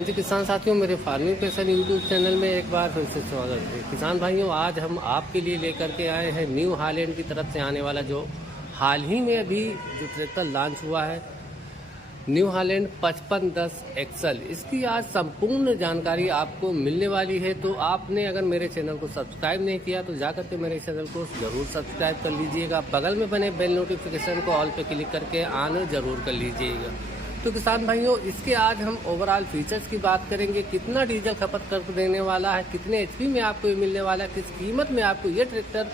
जी किसान साथियों, मेरे फार्मिंग पैशन यूट्यूब चैनल में एक बार फिर से स्वागत है। किसान भाइयों, आज हम आपके लिए लेकर के आए हैं न्यू हालैंड की तरफ से आने वाला जो हाल ही में अभी जो ट्रैक्टर लॉन्च हुआ है, न्यू हालैंड 5510 एक्सल। इसकी आज संपूर्ण जानकारी आपको मिलने वाली है। तो आपने अगर मेरे चैनल को सब्सक्राइब नहीं किया तो जाकर के मेरे चैनल को ज़रूर सब्सक्राइब कर लीजिएगा। बगल में बने बेल नोटिफिकेशन को ऑल पे क्लिक करके ऑन ज़रूर कर लीजिएगा। तो किसान भाइयों, इसके आज हम ओवरऑल फीचर्स की बात करेंगे। कितना डीजल खपत कर देने वाला है, कितने एचपी में आपको ये मिलने वाला है, किस कीमत में आपको ये ट्रैक्टर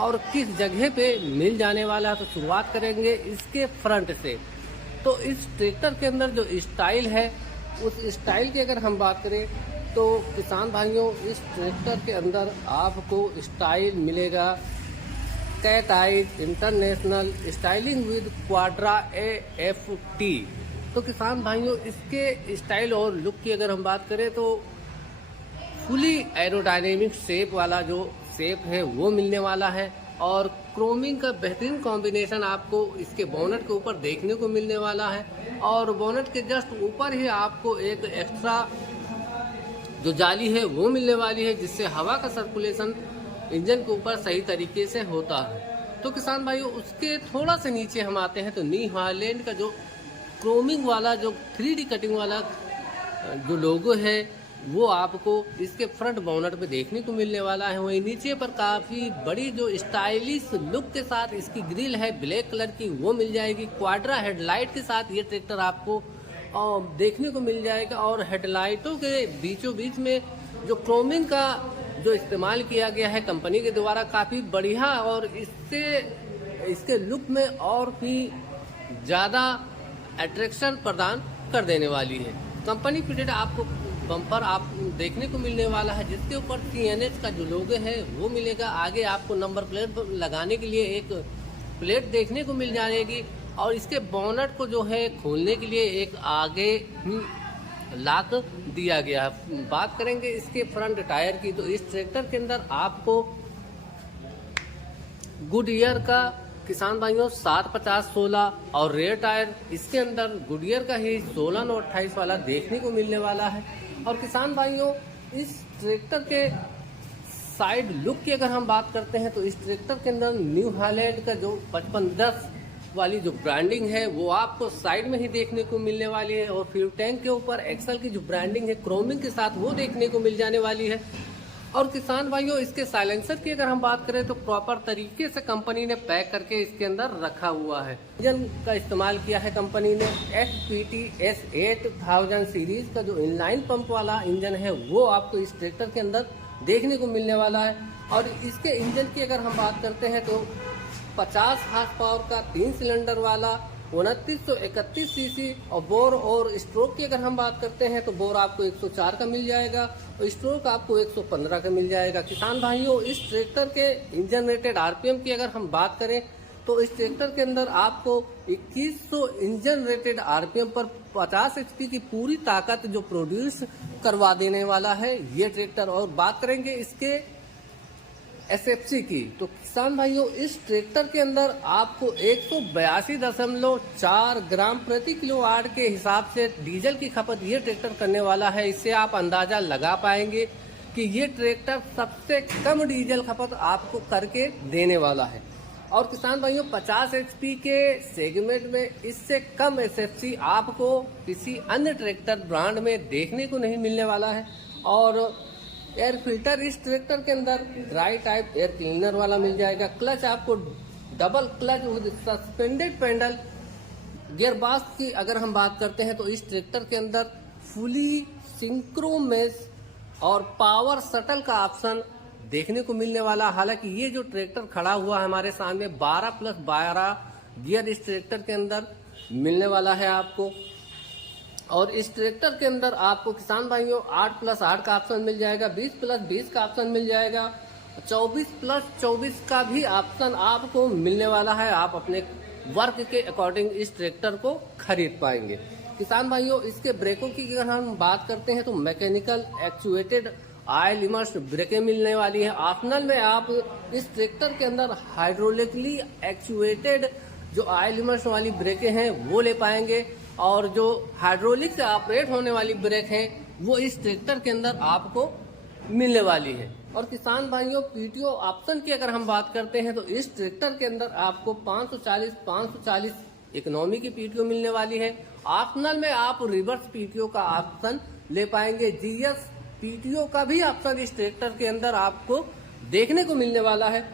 और किस जगह पे मिल जाने वाला है। तो शुरुआत करेंगे इसके फ्रंट से। तो इस ट्रैक्टर के अंदर जो स्टाइल है, उस स्टाइल की अगर हम बात करें तो किसान भाइयों, इस ट्रैक्टर के अंदर आपको स्टाइल मिलेगा cat eyes international styling with quadra AFT। तो किसान भाइयों, इसके स्टाइल और लुक की अगर हम बात करें तो फुली एरोडायनेमिक शेप वाला जो शेप है वो मिलने वाला है, और क्रोमिंग का बेहतरीन कॉम्बिनेशन आपको इसके बोनट के ऊपर देखने को मिलने वाला है। और बोनट के जस्ट ऊपर ही आपको एक एक्स्ट्रा जो जाली है वो मिलने वाली है, जिससे हवा का सर्कुलेशन इंजन के ऊपर सही तरीके से होता है। तो किसान भाइयों, उसके थोड़ा सा नीचे हम आते हैं तो न्यू हालैंड का जो क्रोमिंग वाला जो 3D कटिंग वाला जो लोगो है वो आपको इसके फ्रंट बोनट पे देखने को मिलने वाला है। वहीं नीचे पर काफ़ी बड़ी जो स्टाइलिश लुक के साथ इसकी ग्रिल है ब्लैक कलर की, वो मिल जाएगी। क्वाड्रा हेडलाइट के साथ ये ट्रैक्टर आपको देखने को मिल जाएगा। और हेडलाइटों के बीचों बीच में जो क्रोमिंग का जो इस्तेमाल किया गया है कंपनी के द्वारा, काफ़ी बढ़िया और इससे इसके लुक में और भी ज़्यादा अट्रैक्शन प्रदान कर देने वाली है। कंपनी फिटेड आपको बम्पर आप देखने को मिलने वाला है, जिसके ऊपर CNH का जो लोगो है वो मिलेगा। आगे आपको नंबर प्लेट लगाने के लिए एक प्लेट देखने को मिल जाएगी, और इसके बोनट को जो है खोलने के लिए एक आगे लॉक दिया गया है। बात करेंगे इसके फ्रंट टायर की, तो इस ट्रैक्टर के अंदर आपको गुडईयर का किसान भाइयों 750/16 और रेयर टायर इसके अंदर गुडईयर का ही 16/28 वाला देखने को मिलने वाला है। और किसान भाइयों, इस ट्रैक्टर के साइड लुक की अगर हम बात करते हैं तो इस ट्रैक्टर के अंदर न्यू हालैंड का जो 5510 वाली जो ब्रांडिंग है वो आपको साइड में ही देखने को मिलने वाली है, और फ्यूल टैंक के ऊपर एक्सल की जो ब्रांडिंग है क्रोमिंग के साथ वो देखने को मिल जाने वाली है। और किसान भाइयों, इसके साइलेंसर की अगर हम बात करें तो प्रॉपर तरीके से कंपनी ने पैक करके इसके अंदर रखा हुआ है। इंजन का इस्तेमाल किया है कंपनी ने SPT S8000 सीरीज का जो इनलाइन पंप वाला इंजन है वो आपको इस ट्रैक्टर के अंदर देखने को मिलने वाला है। और इसके इंजन की अगर हम बात करते हैं तो 50 हार्स पावर का 3 सिलेंडर वाला 2931 सीसी, और बोर और स्ट्रोक की अगर हम बात करते हैं तो बोर आपको 104 का मिल जाएगा और स्ट्रोक आपको 115 का मिल जाएगा। किसान भाइयों, इस ट्रैक्टर के इंजन रेटेड RPM की अगर हम बात करें तो इस ट्रैक्टर के अंदर आपको 2100 इंजन रेटेड RPM पर 50 HP की पूरी ताकत जो प्रोड्यूस करवा देने वाला है ये ट्रैक्टर। और बात करेंगे इसके SFC की, तो किसान भाइयों, इस ट्रैक्टर के अंदर आपको 182.4 ग्राम प्रति किलोवाट के हिसाब से डीजल की खपत ये ट्रैक्टर करने वाला है। इससे आप अंदाजा लगा पाएंगे कि ये ट्रैक्टर सबसे कम डीजल खपत आपको करके देने वाला है। और किसान भाइयों, 50 HP के सेगमेंट में इससे कम SFC आपको किसी अन्य ट्रैक्टर ब्रांड में देखने को नहीं मिलने वाला है। और एयर फिल्टर इस ट्रैक्टर के अंदर ड्राई टाइप एयर क्लीनर वाला मिल जाएगा। क्लच आपको double clutch with suspended pedal. Gear box की अगर हम बात करते हैं तो इस ट्रैक्टर के अंदर फुली सिंक्रोमेस और पावर शटल का ऑप्शन देखने को मिलने वाला। हालांकि ये जो ट्रैक्टर खड़ा हुआ है हमारे सामने 12+12 गियर इस ट्रैक्टर के अंदर मिलने वाला है आपको। और इस ट्रैक्टर के अंदर आपको किसान भाइयों 8+8 का ऑप्शन मिल जाएगा, 20+20 का ऑप्शन मिल जाएगा, 24+24 का भी ऑप्शन आपको मिलने वाला है। आप अपने वर्क के अकॉर्डिंग इस ट्रैक्टर को खरीद पाएंगे। किसान भाइयों, इसके ब्रेकों की अगर हम बात करते हैं तो मैकेनिकल एक्चुएटेड ऑयल इमर्स ब्रेकें मिलने वाली है। ऑप्शनल में आप इस ट्रैक्टर के अंदर हाइड्रोलिकली एक्चुएटेड जो ऑयल इमर्स वाली ब्रेकें हैं वो ले पाएंगे। और जो हाइड्रोलिक से ऑपरेट होने वाली ब्रेक है वो इस ट्रैक्टर के अंदर आपको मिलने वाली है। और किसान भाइयों, पीटीओ ऑप्शन की अगर हम बात करते हैं तो इस ट्रैक्टर के अंदर आपको 540 इकोनॉमी की पीटीओ मिलने वाली है। ऑप्शनल में आप रिवर्स पीटीओ का ऑप्शन ले पाएंगे। जीएस पीटीओ का भी ऑप्शन इस ट्रैक्टर के अंदर आपको देखने को मिलने वाला है।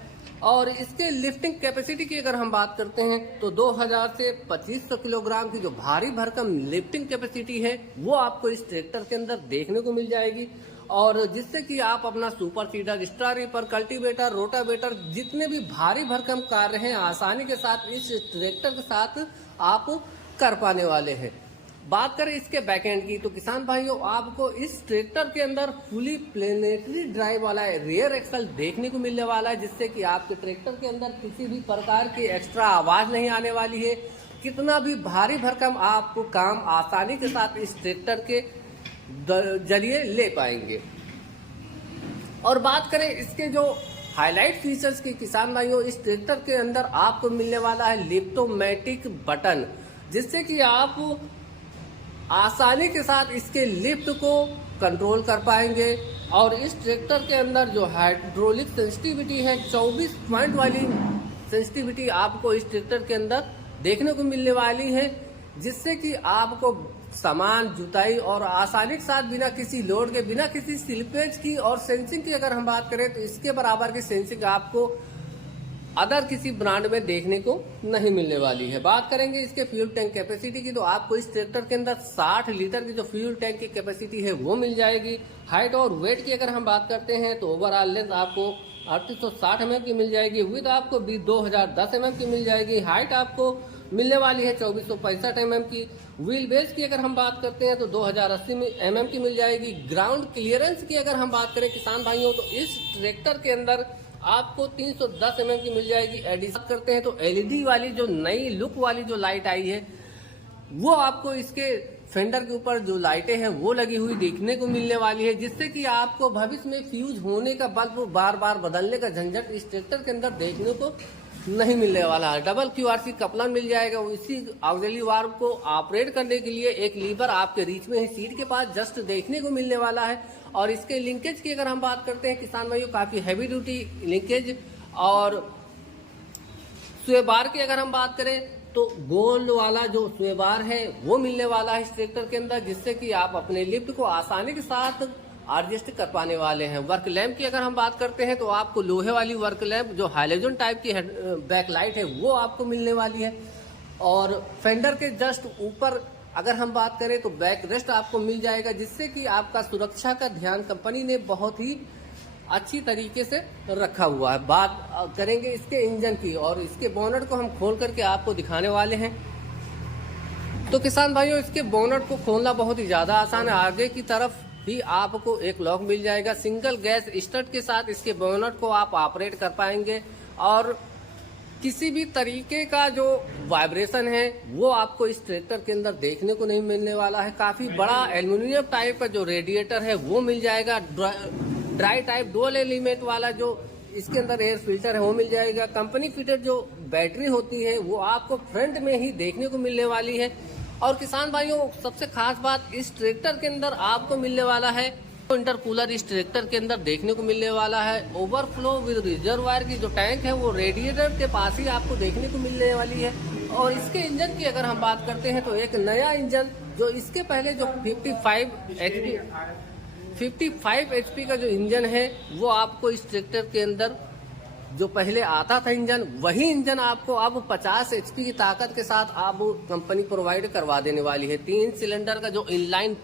और इसके लिफ्टिंग कैपेसिटी की अगर हम बात करते हैं तो 2000 से 2500 किलोग्राम की जो भारी भरकम लिफ्टिंग कैपेसिटी है वो आपको इस ट्रैक्टर के अंदर देखने को मिल जाएगी। और जिससे कि आप अपना super seeder, straw reaper, cultivator, rotavator, जितने भी भारी भरकम कार्य हैं आसानी के साथ इस ट्रैक्टर के साथ आप कर पाने वाले हैं। बात करें इसके बैकएंड की तो किसान भाइयों, आपको इस ट्रैक्टर के अंदर फुली प्लेनेटरी ड्राइव वाला रियर एक्सल देखने को मिलने वाला है, जिससे कि आपके ट्रैक्टर के अंदर किसी भी प्रकार की एक्स्ट्रा आवाज नहीं आने वाली है। कितना भी भारी भरकम आपको काम आसानी के साथ इस ट्रैक्टर के जरिए ले पाएंगे। और बात करें इसके जो हाईलाइट फीचर्स की किसान भाइयों, इस ट्रैक्टर के अंदर आपको मिलने वाला है लिफ्टोमेटिक बटन, जिससे कि आप आसानी के साथ इसके लिफ्ट को कंट्रोल कर पाएंगे। और इस ट्रैक्टर के अंदर जो हाइड्रोलिक सेंसिटिविटी है 24 पॉइंट वाली सेंसिटिविटी आपको इस ट्रैक्टर के अंदर देखने को मिलने वाली है, जिससे कि आपको सामान जुताई और आसानी के साथ बिना किसी लोड के, बिना किसी स्लिपेज की और सेंसिंग की अगर हम बात करें तो इसके बराबर की सेंसिंग आपको अदर किसी ब्रांड में देखने को नहीं मिलने वाली है। बात करेंगे इसके फ्यूल टैंक कैपेसिटी की तो आपको इस ट्रैक्टर के अंदर 60 लीटर की जो फ्यूल टैंक की कैपेसिटी है वो मिल जाएगी। हाइट और वेट की अगर हम बात करते हैं तो ओवरऑल लेंथ आपको 3860 mm की मिल जाएगी। विड्थ आपको 2010 mm की मिल जाएगी। हाइट आपको मिलने वाली है 2465 mm की। व्हील बेस की अगर हम बात करते हैं तो 2080 mm की मिल जाएगी। ग्राउंड क्लियरेंस की अगर हम बात करें किसान भाइयों तो इस ट्रैक्टर के अंदर आपको 310 mm की मिल जाएगी। एडिशन करते हैं तो एलईडी वाली जो नई लुक वाली जो लाइट आई है वो आपको इसके फेंडर के ऊपर जो लाइटें हैं वो लगी हुई देखने को मिलने वाली है, जिससे कि आपको भविष्य में फ्यूज होने का बल्ब बार बार बदलने का झंझट इस ट्रैक्टर के अंदर देखने को नहीं मिलने वाला है। डबल QRC कपलर मिल जाएगा। इसी ऑक्सिलरी वाल्व को ऑपरेट करने के लिए एक लीवर आपके रीच में है, सीट के पास जस्ट देखने को मिलने वाला है। और इसके लिंकेज की अगर हम बात करते हैं किसान भाइयों, काफी हैवी ड्यूटी लिंकेज। और स्वे बार की अगर हम बात करें तो गोल वाला जो स्वे बार है वो मिलने वाला है इस ट्रैक्टर के अंदर, जिससे कि आप अपने लिफ्ट को आसानी के साथ एडजस्ट कर पाने वाले हैं। वर्क लैंप की अगर हम बात करते हैं तो आपको लोहे वाली वर्क लैंप जो हाइलोजन टाइप की बैक लाइट है वो आपको मिलने वाली है। और फेंडर के जस्ट ऊपर अगर हम बात करें तो बैक रेस्ट आपको मिल जाएगा, जिससे कि आपका सुरक्षा का ध्यान कंपनी ने बहुत ही अच्छी तरीके से रखा हुआ है। बात करेंगे इसके इंजन की और इसके बोनट को हम खोल करके आपको दिखाने वाले हैं। तो किसान भाइयों, इसके बोनट को खोलना बहुत ही ज्यादा आसान है। आगे की तरफ भी आपको एक लॉक मिल जाएगा। सिंगल गैस स्टड के साथ इसके बोनट को आप ऑपरेट कर पाएंगे और किसी भी तरीके का जो वाइब्रेशन है वो आपको इस ट्रैक्टर के अंदर देखने को नहीं मिलने वाला है। काफी बड़ा एल्युमिनियम टाइप का जो रेडिएटर है वो मिल जाएगा। ड्राई टाइप डुअल एलिमेंट वाला जो इसके अंदर एयर फिल्टर है वो मिल जाएगा। कंपनी फिटेड जो बैटरी होती है वो आपको फ्रंट में ही देखने को मिलने वाली है। और किसान भाइयों, सबसे खास बात इस ट्रैक्टर के अंदर आपको मिलने वाला है इंटरकूलर इस ट्रैक्टर के अंदर देखने को मिलने वाला है। ओवरफ्लो विद रिजर्वायर की जो टैंक है वो रेडिएटर के पास ही आपको देखने को मिलने वाली है। और इसके इंजन की अगर हम बात करते हैं तो एक नया इंजन जो इसके पहले जो 55 HP का जो इंजन है वो आपको इस ट्रैक्टर के अंदर जो पहले आता था इंजन, वही इंजन आपको अब 50 HP की ताकत के साथ अब कंपनी प्रोवाइड करवा देने वाली है। 3 सिलेंडर का जो इनलाइन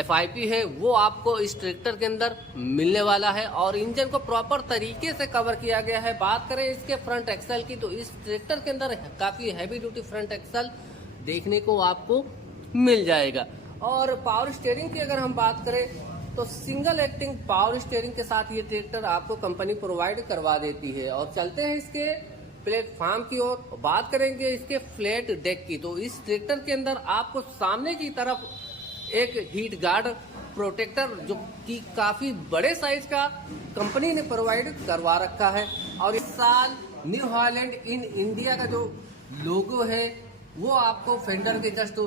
FIP है वो आपको इस ट्रैक्टर के अंदर मिलने वाला है और इंजन को प्रॉपर तरीके से कवर किया गया है। बात करें इसके फ्रंट एक्सल की तो इस ट्रैक्टर के अंदर काफी हैवी ड्यूटी फ्रंट एक्सल देखने को आपको मिल जाएगा। और पावर स्टीयरिंग की अगर हम बात करें तो सिंगल एक्टिंग पावर स्टीयरिंग के साथ ये ट्रैक्टर आपको कंपनी प्रोवाइड करवा देती है। और चलते हैं इसके प्लेटफॉर्म की ओर, बात करेंगे इसके फ्लैट डेक की। तो इस ट्रैक्टर के अंदर आपको सामने की तरफ एक हीट गार्ड प्रोटेक्टर जो कि काफी बड़े साइज का कंपनी ने प्रोवाइड करवा रखा है। और इस साल न्यू हॉलैंड इन इंडिया का जो लोगो है वो आपको फेंडर के जस्ट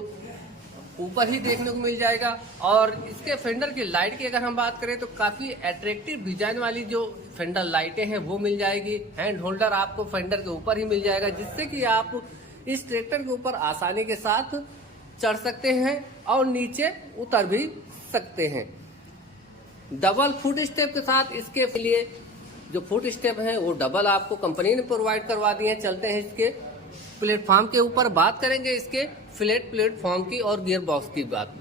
ऊपर ही देखने को मिल जाएगा। और इसके फेंडर की लाइट की अगर हम बात करें तो काफी अट्रैक्टिव डिजाइन वाली जो फेंडर लाइटें हैं वो मिल जाएगी। हैंड होल्डर आपको फेंडर के ऊपर ही मिल जाएगा, जिससे कि आप इस ट्रैक्टर के ऊपर आसानी के साथ चढ़ सकते हैं और नीचे उतर भी सकते हैं। डबल फुट स्टेप के साथ इसके लिए जो फुट स्टेप है वो डबल आपको कंपनी ने प्रोवाइड करवा दिए हैं। चलते हैं इसके प्लेटफॉर्म के ऊपर, बात करेंगे इसके फ्लैट प्लेटफॉर्म की और गियर बॉक्स की बात।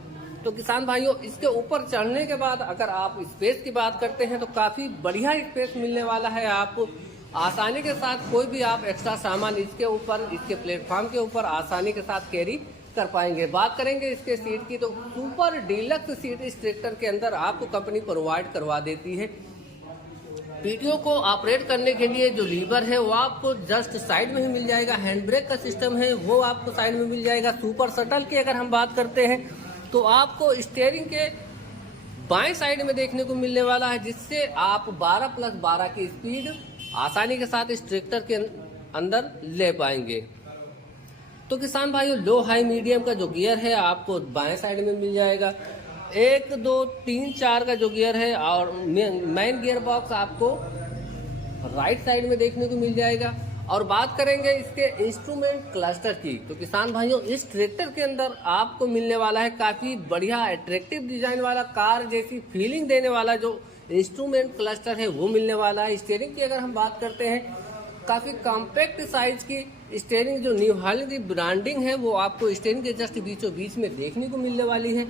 तो किसान भाइयों, इसके ऊपर चढ़ने के बाद अगर आप स्पेस की बात करते हैं तो काफी बढ़िया स्पेस मिलने वाला है। आप आसानी के साथ कोई भी आप एक्स्ट्रा सामान इसके ऊपर, इसके प्लेटफॉर्म के ऊपर आसानी के साथ कैरी कर पाएंगे। बात करेंगे इसके सीट की तो सुपर डीलक्स सीट इस ट्रैक्टर के अंदर आपको कंपनी प्रोवाइड करवा देती है। पीटीओ को ऑपरेट करने के लिए जो लीवर है वो आपको जस्ट साइड में ही मिल जाएगा। हैंड ब्रेक का सिस्टम है वो आपको साइड में मिल जाएगा। सुपर शटल की अगर हम बात करते हैं तो आपको स्टीयरिंग के बाएं साइड में देखने को मिलने वाला है, जिससे आप 12+12 की स्पीड आसानी के साथ इस ट्रैक्टर के अंदर ले पाएंगे। तो किसान भाइयों, लो हाई मीडियम का जो गियर है आपको बाएं साइड में मिल जाएगा। 1 2 3 4 का जो गियर है और मेन गियर बॉक्स आपको राइट साइड में देखने को मिल जाएगा। और बात करेंगे इसके इंस्ट्रूमेंट क्लस्टर की तो किसान भाइयों, इस ट्रैक्टर के अंदर आपको मिलने वाला है काफी बढ़िया अट्रैक्टिव डिजाइन वाला, कार जैसी फीलिंग देने वाला जो इंस्ट्रूमेंट क्लस्टर है वो मिलने वाला है। स्टीयरिंग की अगर हम बात करते हैं, काफी कॉम्पैक्ट साइज की स्टीयरिंग जो न्यू हॉलैंड की ब्रांडिंग है वो आपको स्टीयरिंग के जस्ट बीचों बीच में देखने को मिलने वाली है।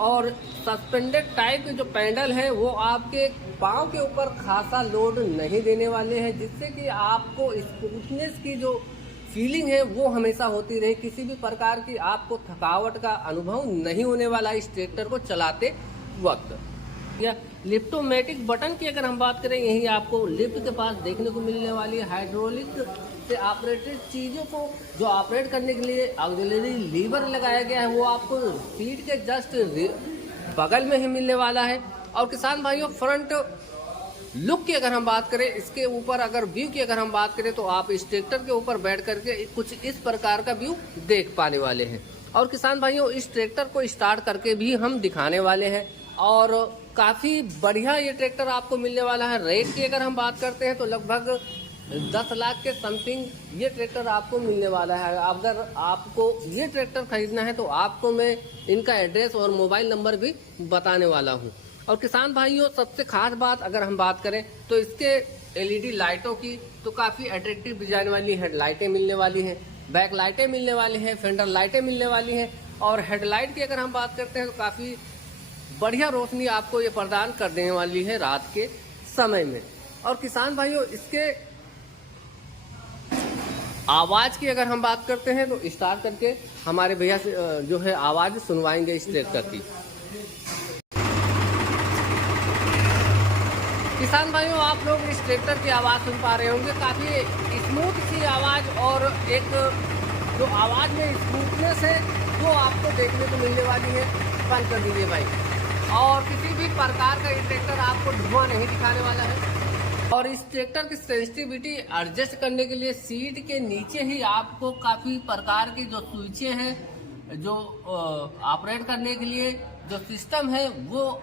और सस्पेंडेड टाइप के जो पैडल है वो आपके पांव के ऊपर खासा लोड नहीं देने वाले हैं, जिससे कि आपको स्मूथनेस की जो फीलिंग है वो हमेशा होती रहे। किसी भी प्रकार की आपको थकावट का अनुभव नहीं होने वाला इस ट्रैक्टर को चलाते वक्त। या लिफ्टोमेटिक बटन की अगर हम बात करें, यही आपको लिफ्ट के पास देखने को मिलने वाली है। हाइड्रोलिक से ऑपरेटेड चीजों को जो ऑपरेट करने के लिए ऑक्सिलरी लीवर लगाया गया है वो आपको सीट के जस्ट बगल में ही मिलने वाला है। और किसान भाइयों, फ्रंट लुक की अगर हम बात करें, इसके ऊपर अगर व्यू की अगर हम बात करें तो आप इस ट्रैक्टर के ऊपर बैठ करके कुछ इस प्रकार का व्यू देख पाने वाले हैं। और किसान भाइयों, इस ट्रैक्टर को स्टार्ट करके भी हम दिखाने वाले हैं और काफी बढ़िया ये ट्रैक्टर आपको मिलने वाला है। रेट की अगर हम बात करते हैं तो लगभग 10 लाख के समथिंग ये ट्रैक्टर आपको मिलने वाला है। अगर आपको ये ट्रैक्टर खरीदना है तो आपको मैं इनका एड्रेस और मोबाइल नंबर भी बताने वाला हूँ। और किसान भाइयों, सबसे खास बात अगर हम बात करें तो इसके एलईडी लाइटों की तो काफी अट्रैक्टिव डिजाइन वाली हेडलाइटें मिलने वाली हैं, बैक लाइटें मिलने वाली हैं, फेंडर लाइटें मिलने वाली हैं। और हेडलाइट की अगर हम बात करते हैं तो काफी बढ़िया रोशनी आपको ये प्रदान कर देने वाली है रात के समय में। और किसान भाइयों, इसके आवाज की अगर हम बात करते हैं तो स्टार्ट करके हमारे भैया से जो है आवाज सुनवाएंगे इस ट्रैक्टर की। किसान भाइयों, आप लोग इस ट्रैक्टर की आवाज सुन पा रहे होंगे, काफी स्मूथ सी आवाज और एक जो आवाज में स्मूथनेस है वो आपको देखने को मिलने वाली है। बंद कर दीजिए भाई। और किसी भी प्रकार का ये ट्रैक्टर आपको धुआं नहीं दिखाने वाला है। और इस ट्रैक्टर की सेंसिटिविटी एडजस्ट करने के लिए सीट के नीचे ही आपको काफी प्रकार की जो स्विचें हैं जो ऑपरेट करने के लिए जो सिस्टम है वो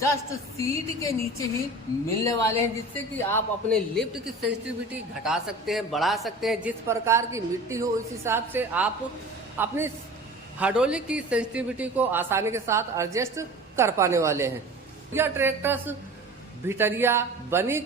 जस्ट सीट के नीचे ही मिलने वाले हैं, जिससे कि आप अपने लिफ्ट की सेंसिटिविटी घटा सकते हैं, बढ़ा सकते हैं। जिस प्रकार की मिट्टी हो उस हिसाब से आप अपनी हाइड्रोलिक की सेंसिटिविटी को आसानी के साथ एडजस्ट कर पाने वाले हैं। यह ट्रैक्टर्स भिटरिया बनी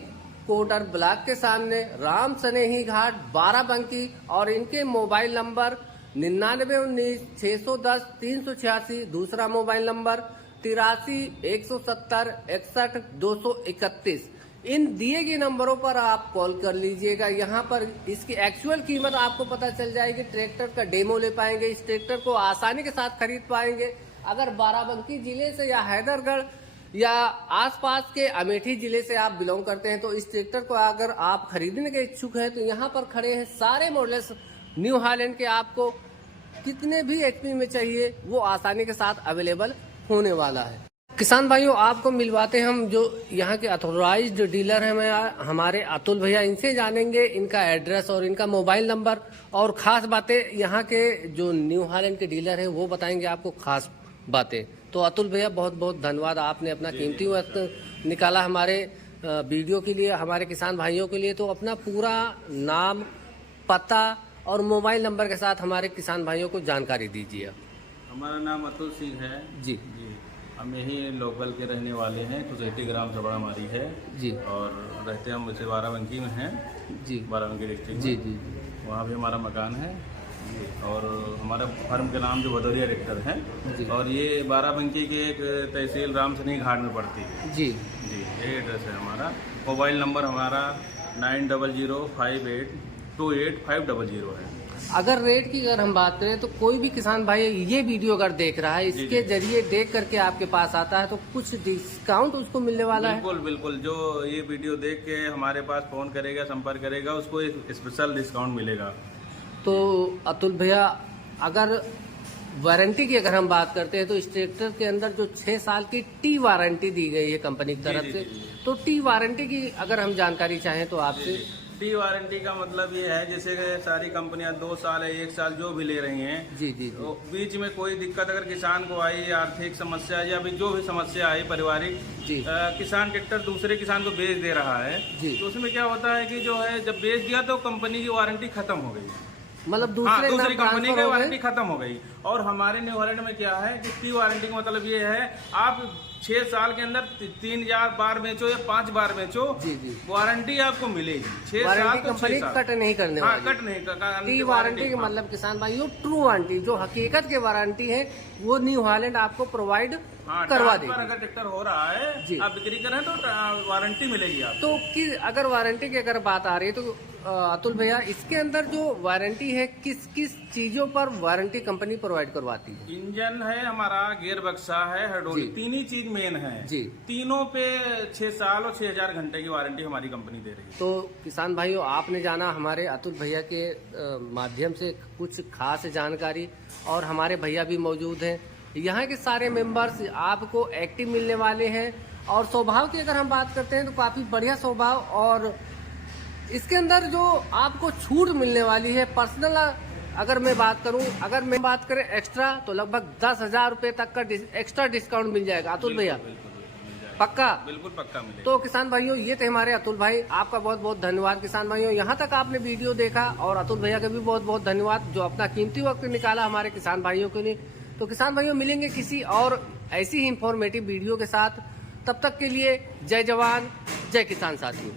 कोटर ब्लॉक के सामने राम सनेही घाट 12 और इनके मोबाइल नंबर 9919-610-386, दूसरा मोबाइल नंबर 83-170-61-231। इन दिए गए नंबरों पर आप कॉल कर लीजिएगा। यहाँ पर इसकी एक्चुअल कीमत आपको पता चल जाएगी। ट्रैक्टर का डेमो ले पाएंगे, इस ट्रैक्टर को आसानी के साथ खरीद पाएंगे। अगर बाराबंकी जिले से या हैदरगढ़ या आसपास के अमेठी जिले से आप बिलोंग करते हैं तो इस ट्रैक्टर को अगर आप खरीदने के इच्छुक हैं तो यहाँ पर खड़े हैं सारे मॉडल्स न्यू हॉलैंड के। आपको कितने भी एचपी में चाहिए वो आसानी के साथ अवेलेबल होने वाला है। किसान भाइयों, आपको मिलवाते हैं हम जो यहाँ के अथोराइज्ड डीलर हैं हमारे अतुल भैया। इनसे जानेंगे इनका एड्रेस और इनका मोबाइल नंबर और खास बातें। यहाँ के जो न्यू हॉलैंड के डीलर हैं वो बताएंगे आपको खास बातें। तो अतुल भैया, बहुत बहुत धन्यवाद, आपने अपना कीमती वक्त निकाला हमारे वीडियो के लिए, हमारे किसान भाइयों के लिए। तो अपना पूरा नाम, पता और मोबाइल नंबर के साथ हमारे किसान भाइयों को जानकारी दीजिए। हमारा नाम अतुल सिंह है जी। हम यही लोकल के रहने वाले हैं। कुसैती ग्राम सबड़ा हमारी है जी। और रहते हम वैसे बाराबंकी में हैं जी, बाराबंकी डिस्ट्रिक्ट जी में। जी। वहाँ भी हमारा मकान है और हमारा फर्म के नाम जो भदौरिया ट्रैक्टर है और ये बाराबंकी के एक तहसील रामसनी घाट में पड़ती है जी। ये एड्रेस है हमारा। मोबाइल नंबर हमारा 9005828500 है। अगर रेट की अगर हम बात करें तो कोई भी किसान भाई ये वीडियो अगर देख रहा है, इसके जरिए देख करके आपके पास आता है तो कुछ डिस्काउंट उसको मिलने वाला है? बिल्कुल। जो ये वीडियो देख के हमारे पास फोन करेगा, संपर्क करेगा, उसको एक स्पेशल डिस्काउंट मिलेगा। तो अतुल भैया, अगर वारंटी की अगर हम बात करते हैं तो इस ट्रैक्टर के अंदर जो 6 साल की टी वारंटी दी गई है कंपनी की तरफ से, तो टी वारंटी की अगर हम जानकारी चाहें तो आपसे। टी वारंटी का मतलब ये है, जैसे सारी कंपनियां 2 साल है, 1 साल जो भी ले रही हैं जी जी, तो बीच में कोई दिक्कत अगर किसान को आई, आर्थिक समस्या या भी जो भी समस्या आई पारिवारिक, किसान ट्रैक्टर दूसरे किसान को बेच दे रहा है जी, तो उसमें क्या होता है कि जो है जब बेच दिया तो कंपनी की वारंटी खत्म हो गई, मतलब दूसरी कंपनी की वारंटी खत्म हो गई। और हमारे न्यू हॉलैंड में क्या है कि टी वारंटी का मतलब ये है, आप 6 साल के अंदर 3 बार बेचो या 5 बार बेचो, वारंटी आपको मिलेगी। 6 साल कंपनी कट नहीं करने वाली। कट नहीं करना। टी वारंटी का मतलब किसान भाइयों ट्रू वारंटी, जो हकीकत की वारंटी है वो न्यू हॉलैंड आपको प्रोवाइड करवा देगी। अगर ट्रैक्टर हो रहा है आप बिक्री करें तो वारंटी मिलेगी आपको। तो अगर वारंटी की अगर बात आ रही है तो अतुल भैया, इसके अंदर जो वारंटी है किस किस चीजों पर वारंटी कंपनी प्रोवाइड करवाती है? इंजन है हमारा, गियर बक्सा है, हाइड्रोलिक, 3 ही चीज मेन है जी। तीनों पे 6 साल और 6000 घंटे की वारंटी हमारी कंपनी दे रही है। तो किसान भाइयों, आपने जाना हमारे अतुल भैया के माध्यम से कुछ खास जानकारी, और हमारे भैया भी मौजूद हैं। यहाँ के सारे मेंबर्स आपको एक्टिव मिलने वाले हैं, और स्वभाव की अगर हम बात करते हैं तो काफी बढ़िया स्वभाव, और इसके अंदर जो आपको छूट मिलने वाली है पर्सनल, अगर मैं बात करूं, अगर मैं बात करें एक्स्ट्रा, तो लगभग 10,000 रुपए तक का एक्स्ट्रा डिस्काउंट मिल जाएगा अतुल भैया। पक्का? बिल्कुल पक्का मिलेगा। तो किसान भाइयों, ये थे हमारे अतुल भाई। आपका बहुत बहुत धन्यवाद किसान भाइयों, यहाँ तक आपने वीडियो देखा, और अतुल भैया का भी बहुत बहुत धन्यवाद जो अपना कीमती वक्त निकाला हमारे किसान भाइयों के लिए। तो किसान भाइयों, मिलेंगे किसी और ऐसी ही इंफॉर्मेटिव वीडियो के साथ। तब तक के लिए जय जवान, जय किसान साथियों।